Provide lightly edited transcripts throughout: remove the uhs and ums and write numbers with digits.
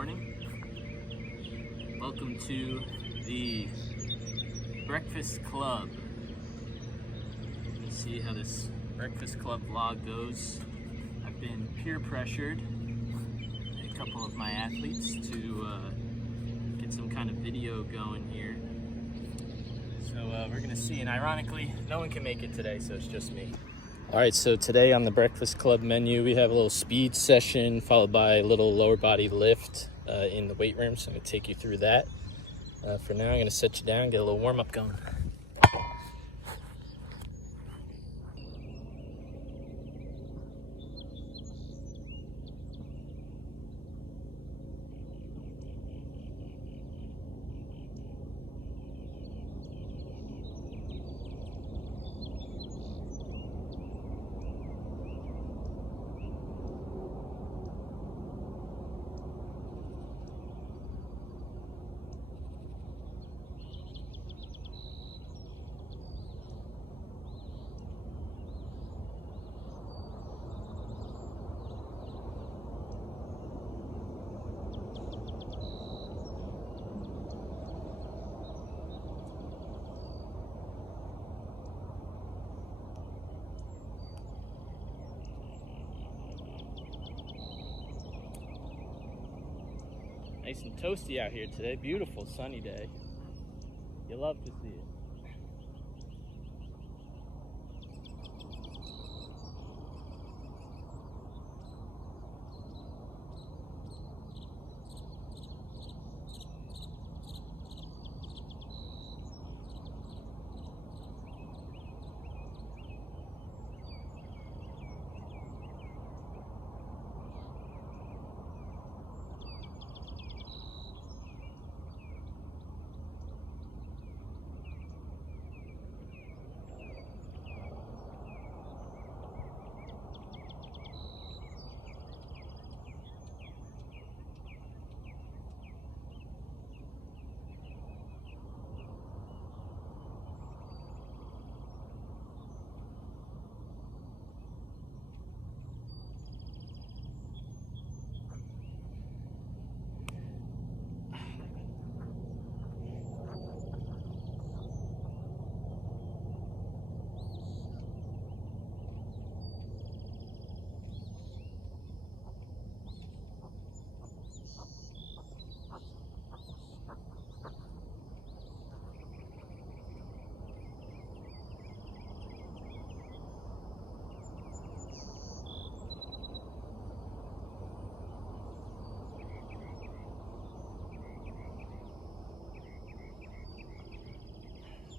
morning. Welcome to the Breakfast Club. Let's see how this Breakfast Club vlog goes. I've been peer pressured a couple of my athletes to get some kind of video going here. So we're gonna see, and ironically, no one can make it today, so it's just me. All right, so today on the Breakfast Club menu, we have a little speed session followed by a little lower body lift in the weight room. So I'm gonna take you through that. For now, I'm gonna sit you down, get a little warm up going. Nice and toasty out here today. Beautiful sunny day. You love to see it.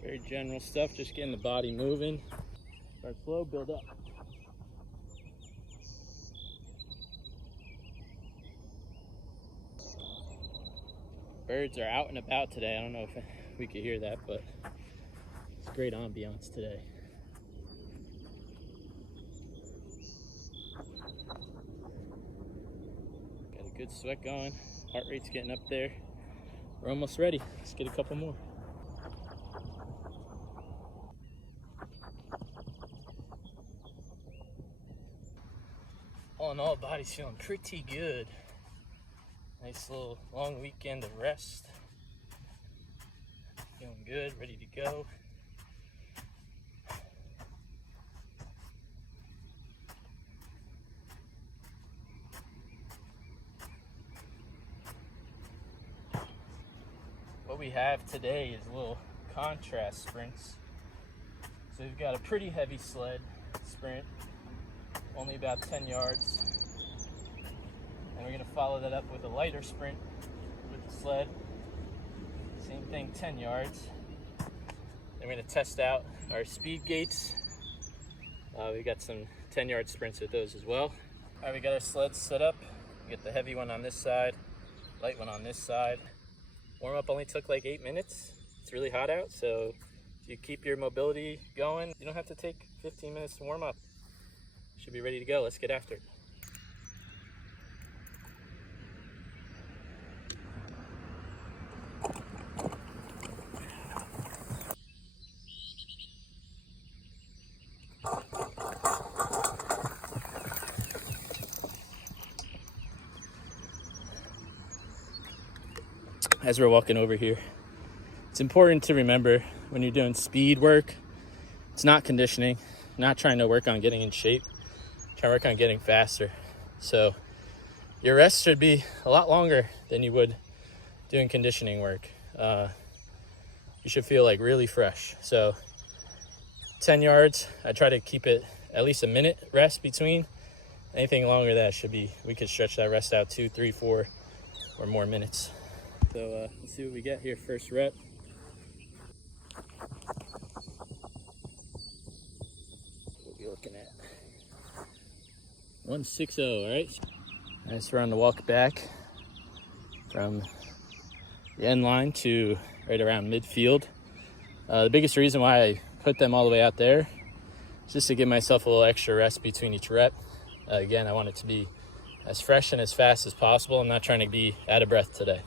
Very general stuff, just getting the body moving. Start slow, build up. Birds are out and about today. I don't know if we could hear that, but it's great ambiance today. Got a good sweat going. Heart rate's getting up there. We're almost ready. Let's get a couple more. All in all, body's feeling pretty good. Nice little long weekend of rest. Feeling good, ready to go. What we have today is little contrast sprints. So we've got a pretty heavy sled sprint, only about 10 yards. And we're gonna follow that up with a lighter sprint with the sled. Same thing, 10 yards. Then we're gonna test out our speed gates. We got some 10-yard sprints with those as well. All right, we got our sleds set up. We get the heavy one on this side, light one on this side. Warm up only took like 8 minutes. It's really hot out, so if you keep your mobility going, you don't have to take 15 minutes to warm up. Should be ready to go. Let's get after it. as we're walking over here. It's important to remember when you're doing speed work, it's not conditioning, not trying to work on getting in shape, trying to work on getting faster. So your rest should be a lot longer than you would doing conditioning work. You should feel like really fresh. So 10 yards, I try to keep it at least a minute rest between. Anything longer than that should be, we could stretch that rest out 2, 3, 4 or more minutes. So let's see what we get here. First rep. We'll be looking at 160, all right? All right, so we're on the walk back from the end line to right around midfield. The biggest reason why I put them all the way out there is just to give myself a little extra rest between each rep. Again, I want it to be as fresh and as fast as possible. I'm not trying to be out of breath today.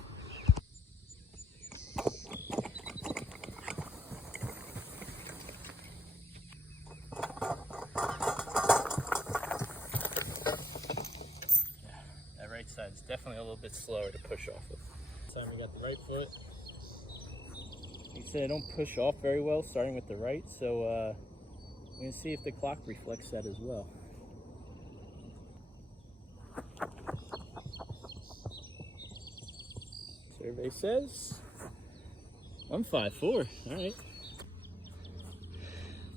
That right side is definitely a little bit slower to push off of. This time we got the right foot. You said I don't push off very well starting with the right, so I'm going to see if the clock reflects that as well. Survey says 154. All right.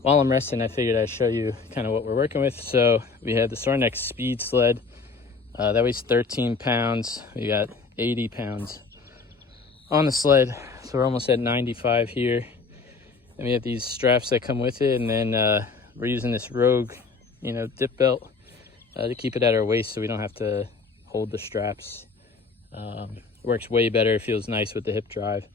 While I'm resting, I figured I'd show you kind of what we're working with. So we have the Sorinex Speed Sled. That weighs 13 pounds. We got 80 pounds on the sled. So we're almost at 95 here. And we have these straps that come with it. And then we're using this Rogue, dip belt to keep it at our waist so we don't have to hold the straps. Works way better. It feels nice with the hip drive.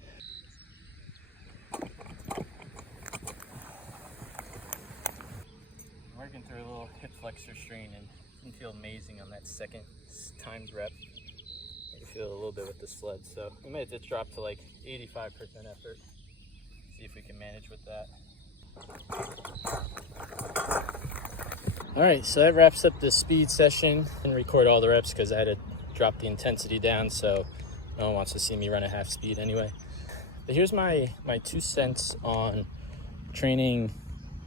Working through a little hip flexor strain, and you can feel amazing on that second times rep. You can feel a little bit with the sled. So we might just drop to like 85% effort. See if we can manage with that. All right, so that wraps up the speed session. I didn't record all the reps because I had to drop the intensity down, so no one wants to see me run at half speed anyway. But here's my 2 cents on training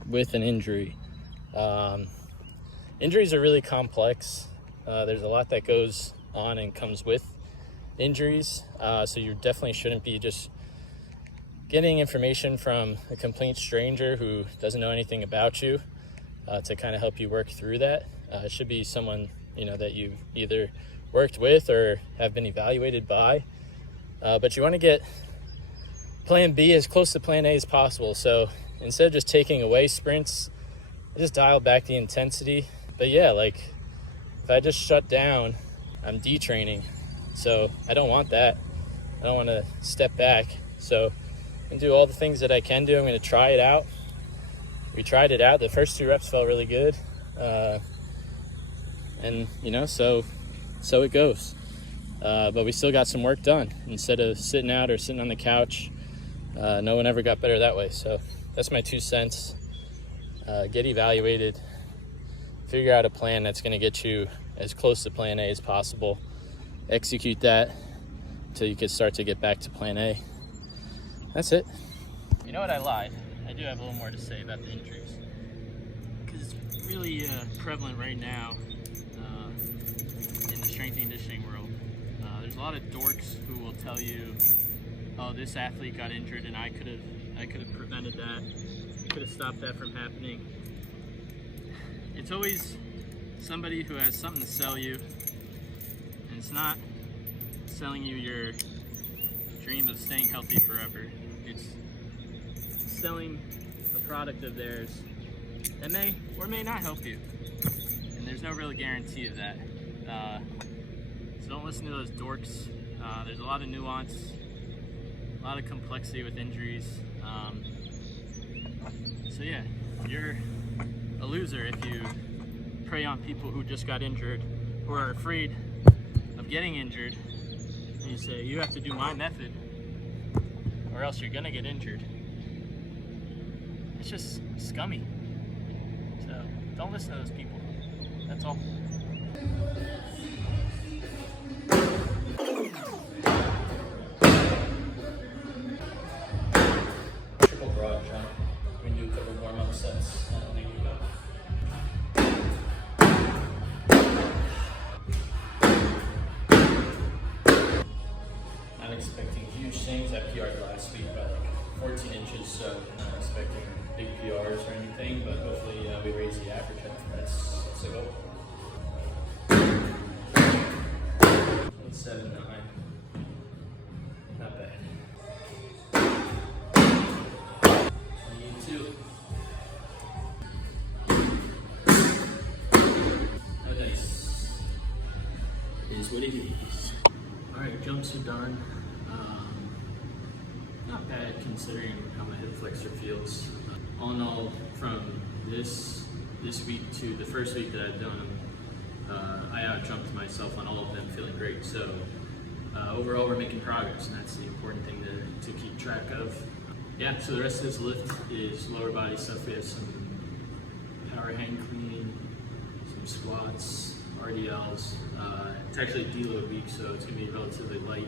with an injury. Injuries are really complex. There's a lot that goes on and comes with injuries. So you definitely shouldn't be just getting information from a complete stranger who doesn't know anything about you to kind of help you work through that. It should be someone, that you've either worked with or have been evaluated by. But you want to get plan B as close to plan A as possible. So instead of just taking away sprints, I just dial back the intensity. But yeah, like if I just shut down, I'm detraining. So I don't want that. I don't want to step back. So I'm going to do all the things that I can do. I'm going to try it out. We tried it out. The first 2 reps felt really good. And so it goes. But we still got some work done. Instead of sitting out or sitting on the couch, no one ever got better that way. So that's my 2 cents. Get evaluated. Figure out a plan that's going to get you as close to plan A as possible. Execute that until you can start to get back to plan A. That's it. You know what? I lied. I do have a little more to say about the injuries. Because it's really prevalent right now in the strength and conditioning world. There's a lot of dorks who will tell you, oh, this athlete got injured and I could have prevented that. I could have stopped that from happening. It's always somebody who has something to sell you, and it's not selling you your dream of staying healthy forever. It's selling a product of theirs that may or may not help you, and there's no real guarantee of that. So don't listen to those dorks. There's a lot of nuance, a lot of complexity with injuries. So yeah, you're a loser if you prey on people who just got injured, who are afraid of getting injured, and you say, you have to do my method or else you're gonna get injured. It's just scummy. So don't listen to those people. That's all. expecting huge things. I PR'd last week by like 14 inches, so I'm not expecting big PRs or anything, but hopefully we raise the average up. That's the goal. 7-9. Not bad. 22. Oh, nice. Is what it is. Alright, jumps are done. Not bad considering how my hip flexor feels. All in all, from this week to the first week that I've done them, I out-jumped myself on all of them, feeling great. So overall, we're making progress, and that's the important thing to keep track of. Yeah, so the rest of this lift is lower body stuff. We have some power hang clean, some squats, RDLs. It's actually a deload week, so it's gonna be relatively light.